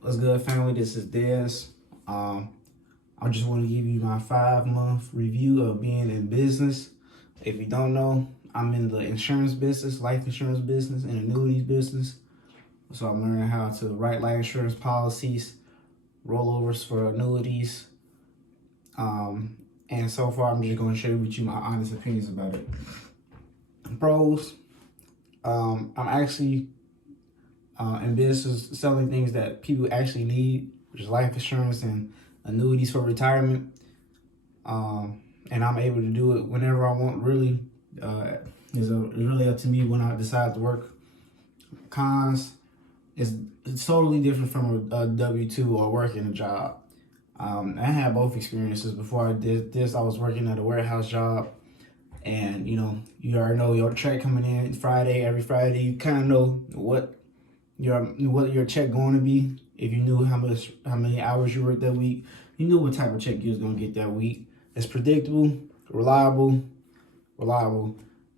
What's good, family? This is Dez. I just want to give you my 5-month review of being in business. If you don't know, I'm in the insurance business, life insurance business, and annuities business. So I'm learning how to write life insurance policies, rollovers for annuities. And so far, I'm just going to share with you my honest opinions about it. Pros, I'm actually in business selling things that people actually need, which is life insurance and annuities for retirement. And I'm able to do it whenever I want. Really, it's really up to me when I decide to work. Cons is it's totally different from a W-2 or working a job. I had both experiences. Before I did this, I was working at a warehouse job, and you already know your check coming in every Friday. You kind of know what your check going to be. If you knew how many hours you worked that week, you knew what type of check you was going to get that week. It's predictable, reliable,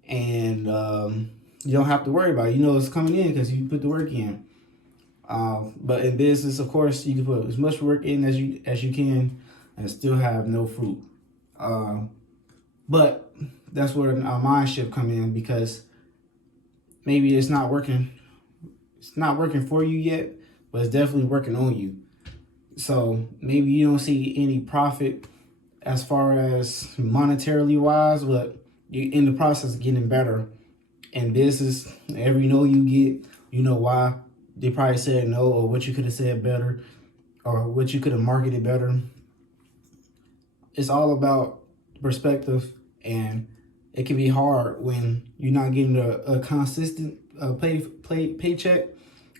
and you don't have to worry about it. You know it's coming in because you put the work in. But in business, of course, you can put as much work in as you can and still have no fruit. But that's where our mind shift come in, because maybe it's not working for you yet, but it's definitely working on you. So maybe you don't see any profit as far as monetarily wise, but you're in the process of getting better. In business, every no you get, you know why. They probably said no, or what you could have said better, or what you could have marketed better. It's all about perspective, and it can be hard when you're not getting a consistent paycheck,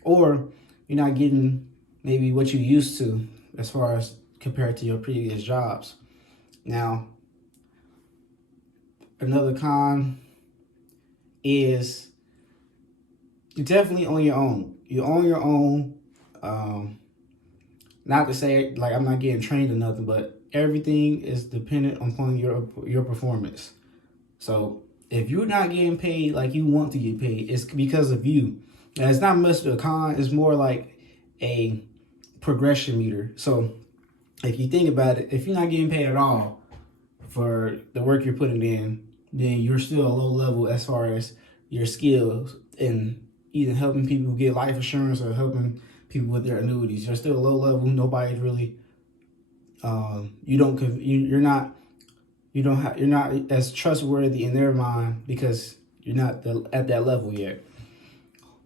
or you're not getting maybe what you used to as far as compared to your previous jobs. Now, another con is you're definitely on your own. You're on your own. Not to say like I'm not getting trained or nothing, but everything is dependent upon your performance. So if you're not getting paid like you want to get paid, it's because of you. And it's not much of a con. It's more like a progression meter. So if you think about it, if you're not getting paid at all for the work you're putting in, then you're still a low level as far as your skills in either helping people get life insurance or helping people with their annuities. You're still low level. Nobody's really you're not as trustworthy in their mind because you're not at that level yet.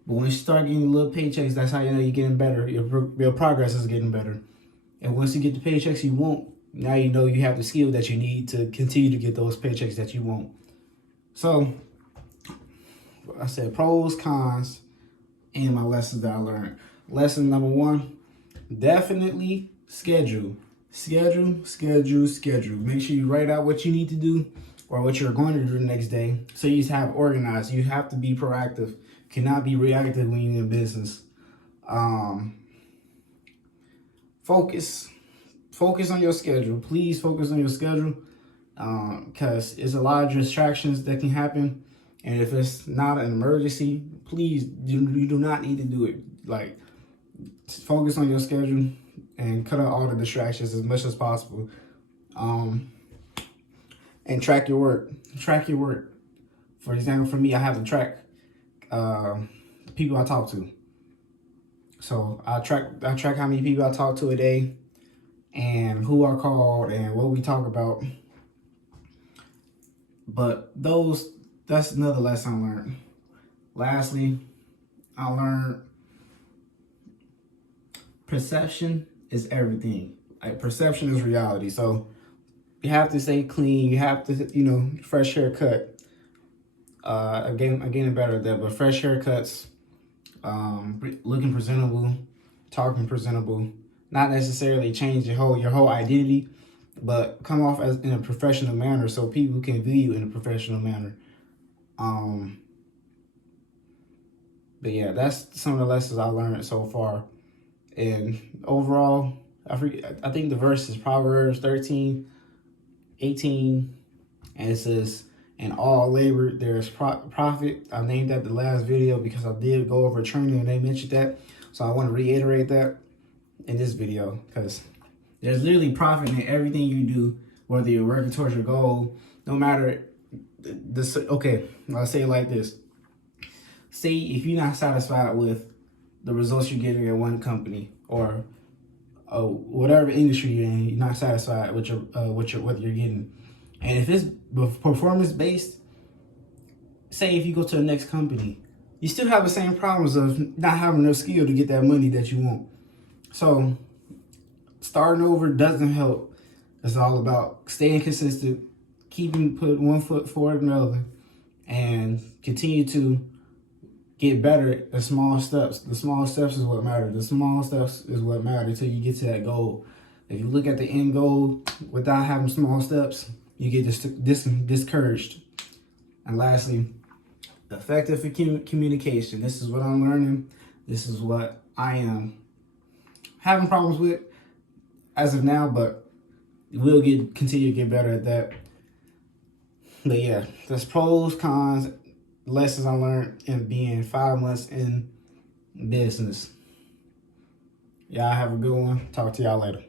But when you start getting little paychecks, that's how you know you're getting better. Your progress is getting better. And once you get the paychecks you want, now you know you have the skill that you need to continue to get those paychecks that you want. So, I said pros, cons, and my lessons that I learned. Lesson number 1, definitely schedule. Schedule. Make sure you write out what you need to do or what you're going to do the next day, so you have organized. You have to be proactive. Cannot be reactive when you're in business. Focus on your schedule. Please focus on your schedule, because it's a lot of distractions that can happen. And if it's not an emergency, please, you do not need to do it. Like, focus on your schedule and cut out all the distractions as much as possible. And track your work. For example, for me, I have to track the people I talk to. So I track how many people I talk to a day, and who I called, and what we talk about. But that's another lesson I learned. Lastly, I learned perception is everything. Like, perception is reality. So you have to stay clean. You have to, fresh haircut. Again, better at that. But fresh haircuts, looking presentable, talking presentable. Not necessarily change your whole identity, but come off as in a professional manner so people can view you in a professional manner. But yeah, that's some of the lessons I learned so far. And overall, I think the verse is Proverbs 13:18, and it says, "In all labor there is profit." I named that the last video because I did go over training and they mentioned that, so I want to reiterate that. in this video, because there's literally profit in everything you do, whether you're working towards your goal, no matter this. Okay, I'll say it like this. Say if you're not satisfied with the results you're getting at one company, or whatever industry you're in, you're not satisfied with what you're getting. And if it's performance based, say if you go to the next company, you still have the same problems of not having enough skill to get that money that you want. So starting over doesn't help. It's all about staying consistent, put one foot forward in the other, and continue to get better at the small steps. The small steps is what matter. The small steps is what matter until you get to that goal. If you look at the end goal without having small steps, you get discouraged. And lastly, effective communication. This is what I'm learning. This is what I am having problems with as of now, but we'll continue to get better at that. But yeah, there's pros, cons, lessons I learned in being 5 months in business. Y'all have a good one. Talk to y'all later.